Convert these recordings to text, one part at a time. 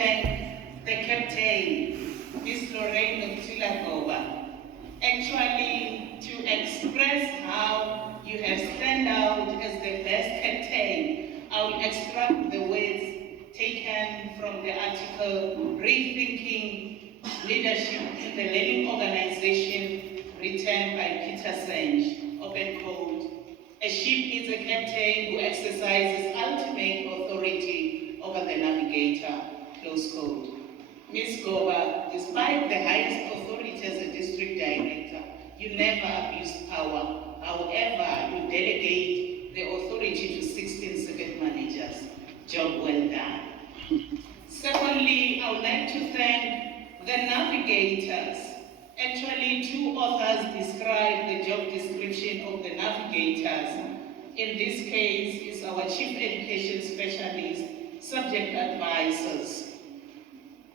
And the captain, Miss Lorraine Mpumalanga, actually to express how you have stand out as the best captain, I will extract the words taken from the article Rethinking Leadership in the Learning Organization, written by Peter Senge, open quote. A ship is a captain who exercises ultimate authority over the navigator, close quote. Ms. Goba, despite the highest authority as a district director, you never abuse power. However, you delegate the authority to 16 circuit managers. Job well done. Secondly, I would like to thank the navigators. Actually, two authors describe the job description of the navigators. In this case, is our Chief Education Specialist, subject advisors.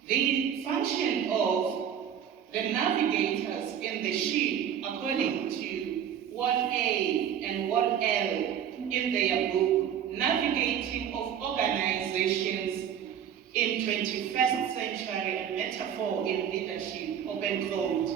The function of the navigators in the ship, according to Wall A and Wall L in their book, Navigating of Organizations in 21st Century, a Metaphor in Leadership, open quote.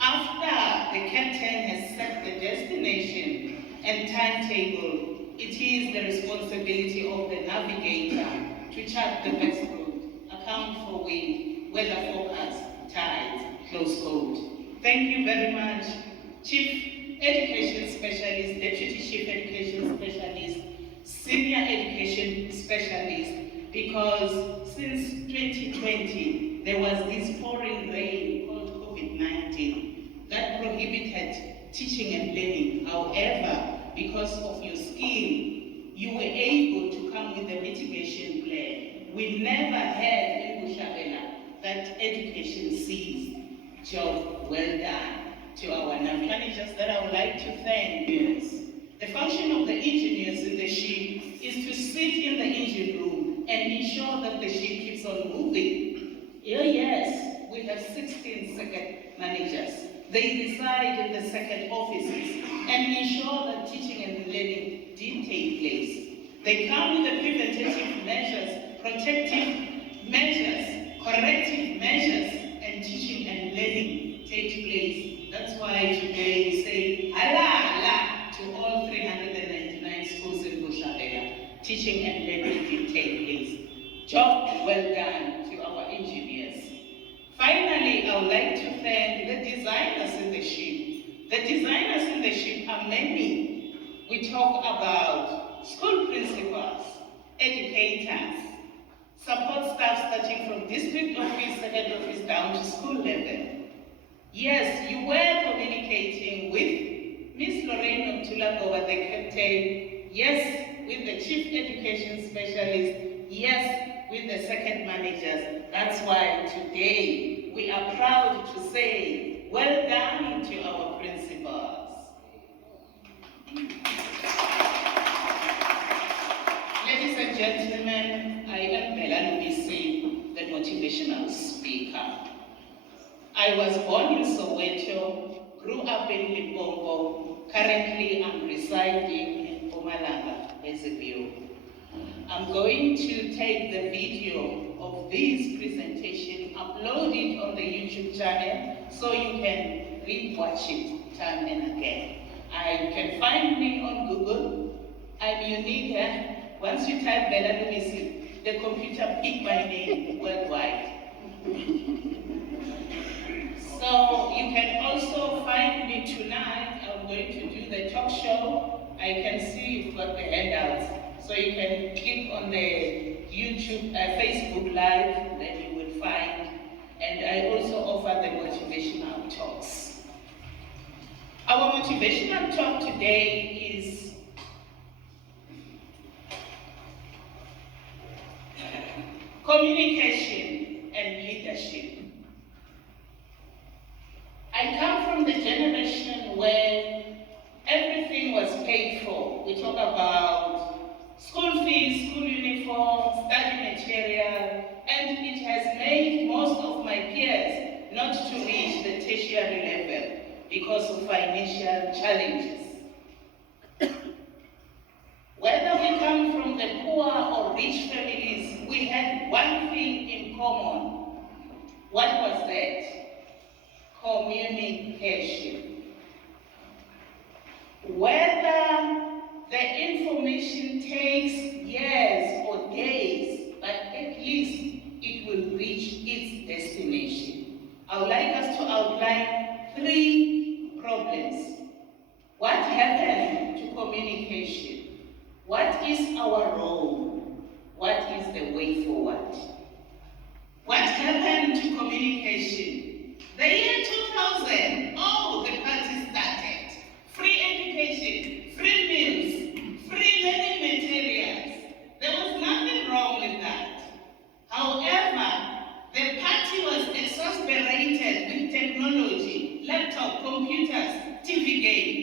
After the captain has set the destination and timetable, it is the responsibility of the navigator to chart the best route, account for wind, weather forecast, tides, close quote. Thank you very much, Chief Education Specialist, Deputy Chief Education Specialist, Senior Education Specialist, because since 2020, there was this pouring rain called COVID-19 that prohibited teaching and learning. However, because of your skill, you were able to come with a mitigation plan. We never had in Bohlabela that education ceased. Job well done to our managers that I would like to thank. Yes. The function of the engineers in the ship is to sit in the engine room and ensure that the ship keeps on moving. Yes, we have 16 circuit managers. They reside in the circuit offices and ensure that teaching and learning did take place. They come with the preventative measures, protective measures, corrective measures, and teaching and learning take place. That's why today we say, Allah to all 399 schools in Bohlabela. Teaching and learning did take place. Job well done to our engineers. Finally, I would like to thank the designers in the ship. The designers in the ship are many. We talk about school principals, educators, support staff starting from district office, second office down to school level. Yes, you were communicating with Ms. Lorraine Mpumalanga, the captain. Yes, with the Chief Education Specialist. Yes, with the second managers. That's why today we are proud to say, well done to our principals. Ladies and gentlemen, I am Bella Lubisi, the motivational speaker. I was born in Soweto, grew up in Limpopo. Currently, I'm residing in Mpumalanga, Ezebio. I'm going to take the video of this presentation, upload it on the YouTube channel, so you can re-watch it time and again. You can find me on Google. I'm unique. Once you type Bella Lubisi, the computer pick my name worldwide. So you can also find me tonight. I'm going to do the talk show. I can see you've got the handouts. So you can click on the YouTube, Facebook Live, then you will find. And I also offer the motivational talks. Our motivational talk today is communication and leadership. I come from the generation where everything was paid for. We talk about school fees, school uniforms, study material, and it has made most of my peers not to reach the tertiary level because of financial challenges. Whether we come from the poor or rich families, we had one thing in common. What was that? Communication. Whether the information takes years or days, but at least it will reach its destination. I would like us to outline 3 problems. What happened to communication? What is our role? What is the way forward? What happened to communication? The year 2000, the party started. Free education, free meals, free learning materials. There was nothing wrong with that. However, the party was exasperated with technology, laptop, computers, TV game.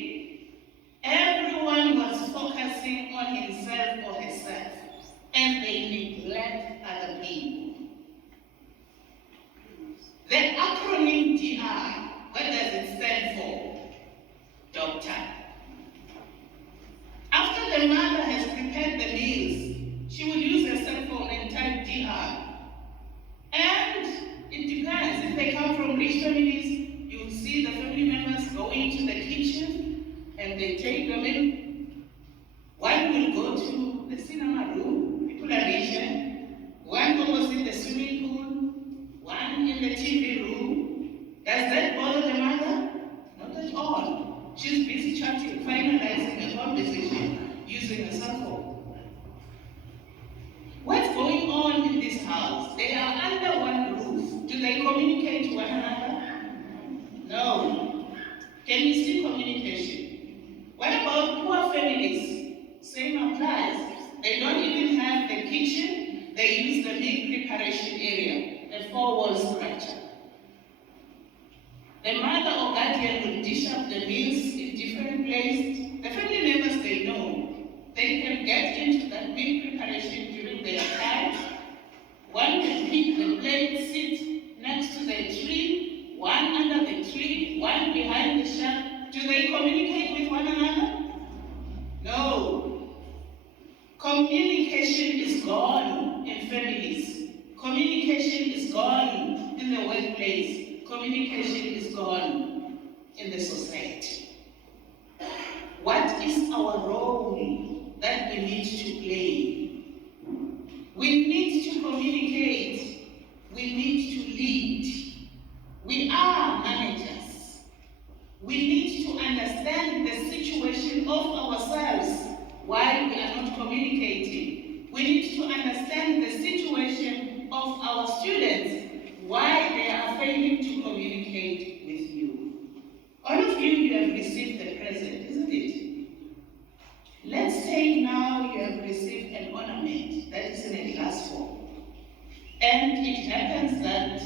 Everyone was focusing on himself or herself, and they neglect other people. The acronym DR, what does it stand for? Doctor. After the mother has prepared the meals, she will use her cell phone and type DR. And it depends. If they come from rich families, you will see the family members going to the kitchen and they take them in. One will go to the cinema room, people are rich, one opposite the swimming pool, one in the TV room. Does that bother the mother? Not at all. She's busy chatting, finalizing a conversation using a cell phone. What's going on in this house? They are under one roof. Do they communicate to one another? No. Can you see communication? What about poor families? Same applies. They don't even have the kitchen. They use the meal preparation area, a 4-wall structure. The mother or guardian will dish up the meals in different places. The family members, they know. They can get into that meal preparation during their time. One can pick the plate, sit next to the tree, one under the tree, one behind the shelf. Do they communicate with one another? No. Communication is gone in families. Communication is gone in the workplace. Communication is gone in the society. What is our role that we need to play? We need to communicate. We need to lead. We are managers. We need to understand the situation of ourselves, why we are not communicating. We need to understand the situation of our students, why they are failing to communicate with you. All of you, you have received the present, isn't it? Let's say now you have received an ornament that is in a glass form. And it happens that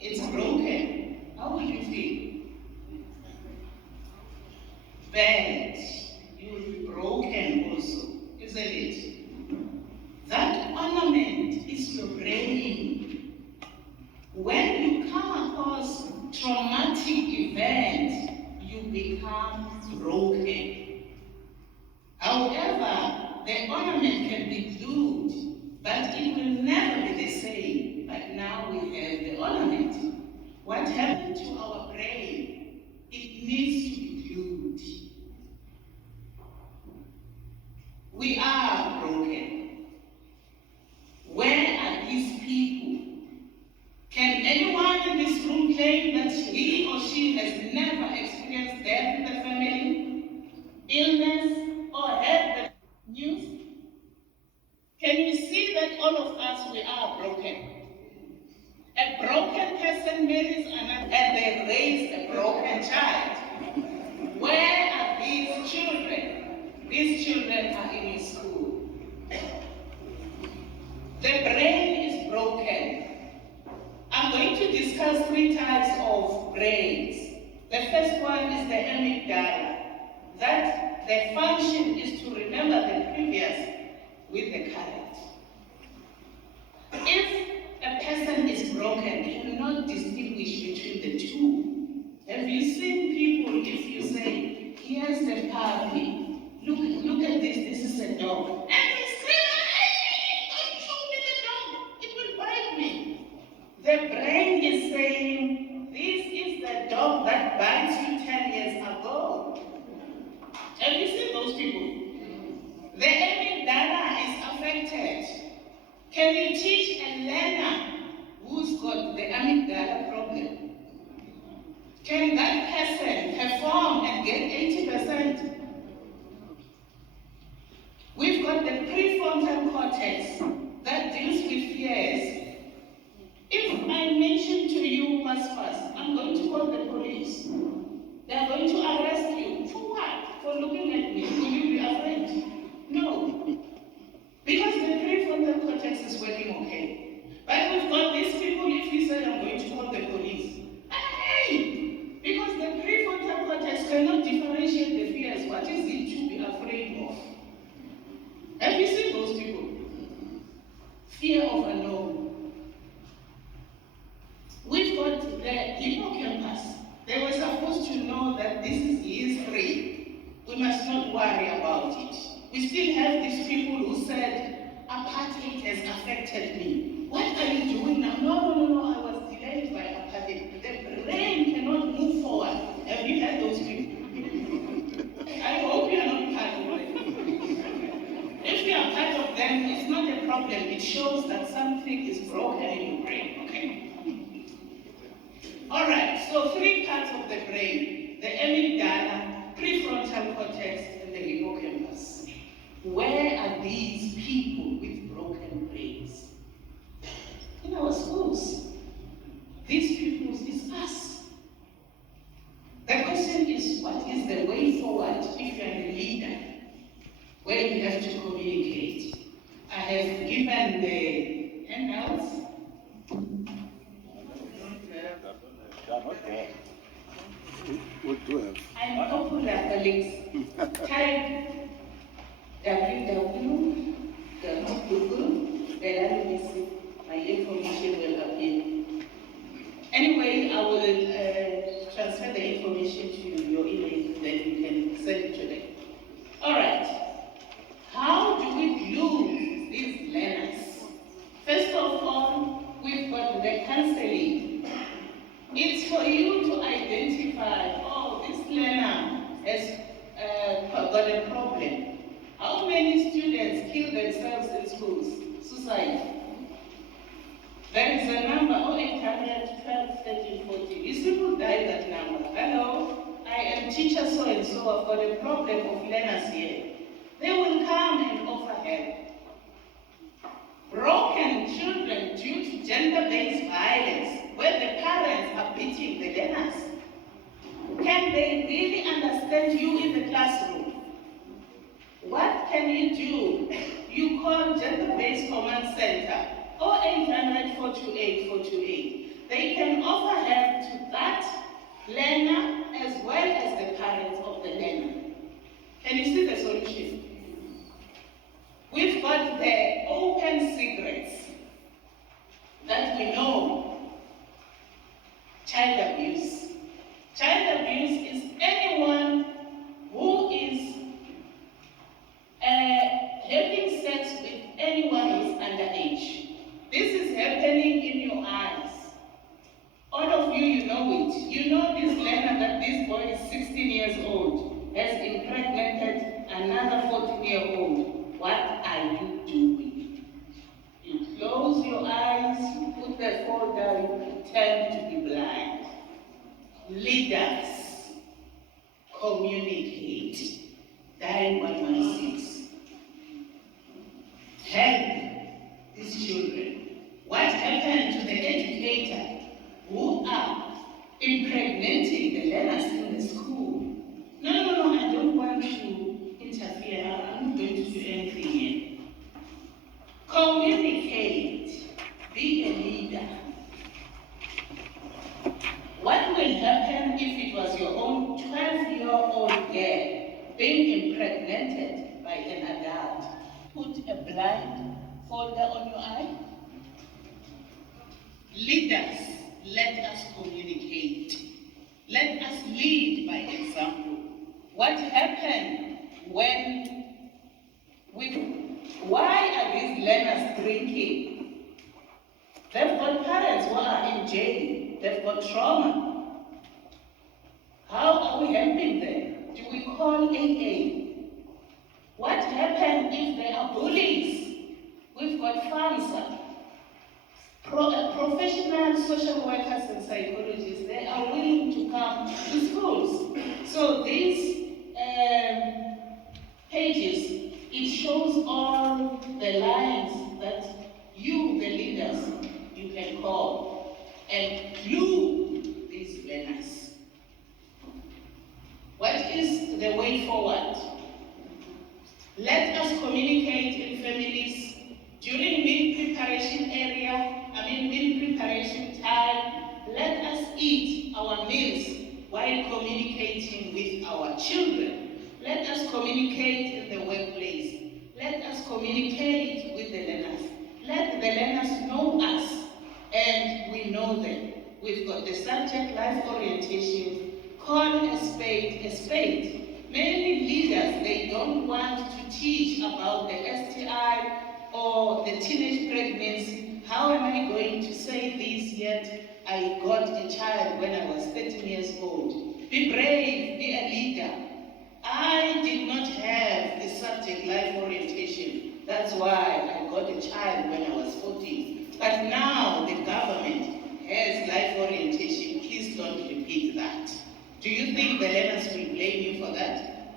it's broken. How would you feel? Bad. You will be broken also, isn't it? That ornament is your brain. When you come across traumatic event, you become broken. However, the ornament can be glued, but it will never be the same. But now we have the ornament. What happened to our brain? It needs to be glued. We are broken. Where are these people? Can anyone in this room claim that he or she has never experienced death in the family, illness, or heard the news? Can you see that all of us, we are broken? A broken person marries another, and they raise a broken child. Where are these children? These children are in school. The brain is broken. I'm going to discuss 3 types of brains. The first one is the amygdala. That the function is to remember the previous with the current. If a person is broken, you cannot distinguish between the two. Have you seen people, if you say, here's the puppy, look at this is a dog, and they scream, hey, don't show me the dog, it will bite me. The brain is saying, this is the dog that bites you 10 years ago. Have you seen those people? The amygdala is affected. Can you teach a learner who's got the amygdala problem? Can that person perform and get 80%? We've got the prefrontal cortex that deals with fears. If I mention to you, I'm going to call the police. They are going to arrest you. For what? For looking at me. Will you be afraid? No. Because the prefrontal cortex is working okay. But we've got these people, if you say I'm going to call the police. Hey! Because the prefrontal cortex cannot differentiate the fears. What is it to be afraid of? Have you seen those people? Fear of unknown. We've got the hippocampus. They were supposed to know that this is 3. We must not worry about it. We still have these people who said, apartheid has affected me. What are you doing now? No, I was delayed by apartheid. The brain cannot move forward. Have you heard those people? I hope you are not part of them. If you are part of them, it's not a problem. It shows that something is broken in your brain, okay? Alright, so 3 parts of the brain, the amygdala, prefrontal cortex, and the hippocampus. Where are these people with broken brains? In our schools. These people is us. The question is, what is the way forward if you are a leader? Where you have to communicate. I have given the handouts. What do you have? I'm popular, colleagues. Type www. My information will appear. Anyway, I will transfer the information to your email, then you can send it to them. Alright. How do we glue these learners? First of all, we've got the counseling. It's for you to identify, oh, this learner has got a problem. How many students kill themselves in schools? Suicide. There is a number, 0800 12 13 14. These people die that number. Hello, I am teacher so-and-so, I've got a problem of learners here. They will come and offer help. Broken children due to gender-based violence, where the parents are beating the learners. Can they really understand you in the classroom? What can you do? You call gender-based command center, 0800 428 428. They can offer help to that learner as well as the parents of the learner. Can you see the solution? We've got the open secrets that we know. Child abuse. Child abuse is anyone who is having sex with anyone who is underage. This is happening in your eyes. All of you, you know it. You know this learner that this boy is 16 years old, has impregnated another 14-year-old. What are you doing? You close your eyes, you put the phone down, you pretend to be blind. Leaders, communicate. Dial 116. Help these children. What happened to the educator who are impregnating the learners in the school? No, I don't want to interfere. I'm not going to do anything here. Communicate. Be a leader. What will happen if it was your own 12-year-old girl being impregnated by an adult? Put a blind folder on your eye. Leaders, let us communicate. Let us lead by example. What happened when why are these learners drinking? They've got parents who are in jail. They've got trauma. How are we helping them? Do we call AA? What happens if they are bullies? We've got FAMSA. Professional social workers and psychologists, they are willing to come to schools. So these pages, it shows all the lines that you, the leaders, you can call. And you, these learners. What is the way forward? Let us communicate in families during meal preparation meal preparation time. Let us eat our meals while communicating with our children. Let us communicate in the workplace. Let us communicate with the learners. Let the learners know us and we know them. We've got the subject life orientation. Call a spade a spade. Many leaders, they don't want to teach about the STI or the teenage pregnancy. How am I going to say this yet? I got a child when I was 13 years old. Be brave, be a leader. I did not have the subject life orientation. That's why I got a child when I was 14. But now the government has life orientation. Please don't repeat that. Do you think the learners will blame you for that?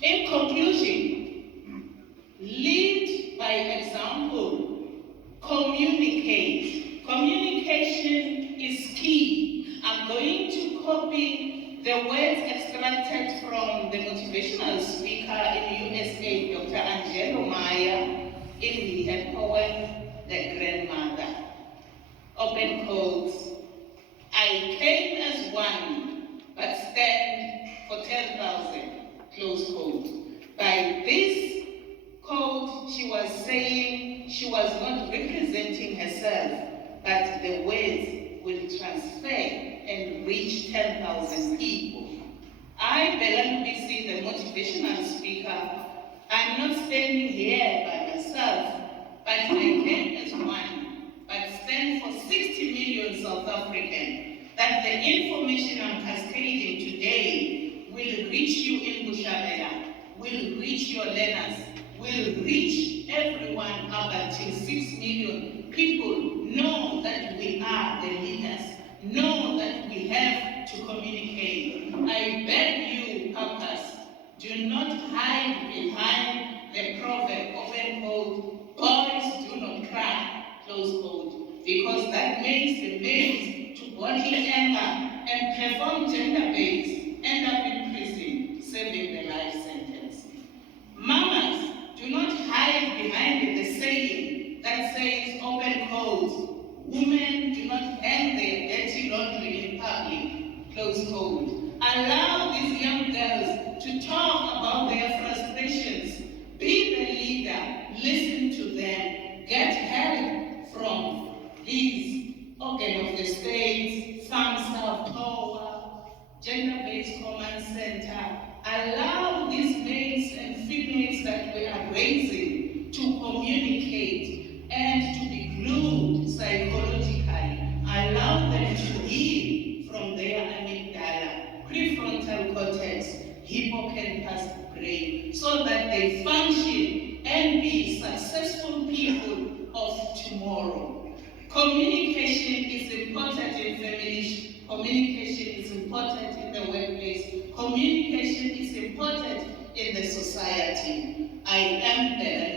In conclusion, lead by example, communicate. Communication is key. I'm going to copy the words extracted from the motivational speaker in USA, Dr. Angelo Maya, in her poem, The Grandmother. Open quotes. I came as one, but stand for 10,000, close quote. By this quote, she was saying she was not representing herself, but the words will transfer and reach 10,000 people. I, Bella Lubisi, the motivational speaker, I'm not standing here by myself, but I came as one, but stand for 60 million South Africans. That the information I'm cascading today will reach you in Bohlabela, will reach your learners, will reach everyone up until 6 million people. Know that we are the leaders. Know that we have to communicate. I beg you, Papas, do not hide behind the proverb, open quote, boys do not cry, close quote, because that makes the males to bottle anger and perform gender-based, end up in prison, serving the life sentence. Mamas, do not hide behind the saying that says, open quote, women do not hang their dirty laundry in public, close quote. Allow these young girls to talk about their frustrations. Be the leader, listen to them, get help from these organ of the state, FAMSA, POWER, Gender-Based Command Center. Allow these males and females that we are raising to communicate and to be glued psychologically. Allow them to heal from their amygdala, prefrontal cortex, hippocampus brain, so that they function and be successful people of tomorrow. Communication is important in families. Communication is important in the workplace. Communication is important in the society. I am the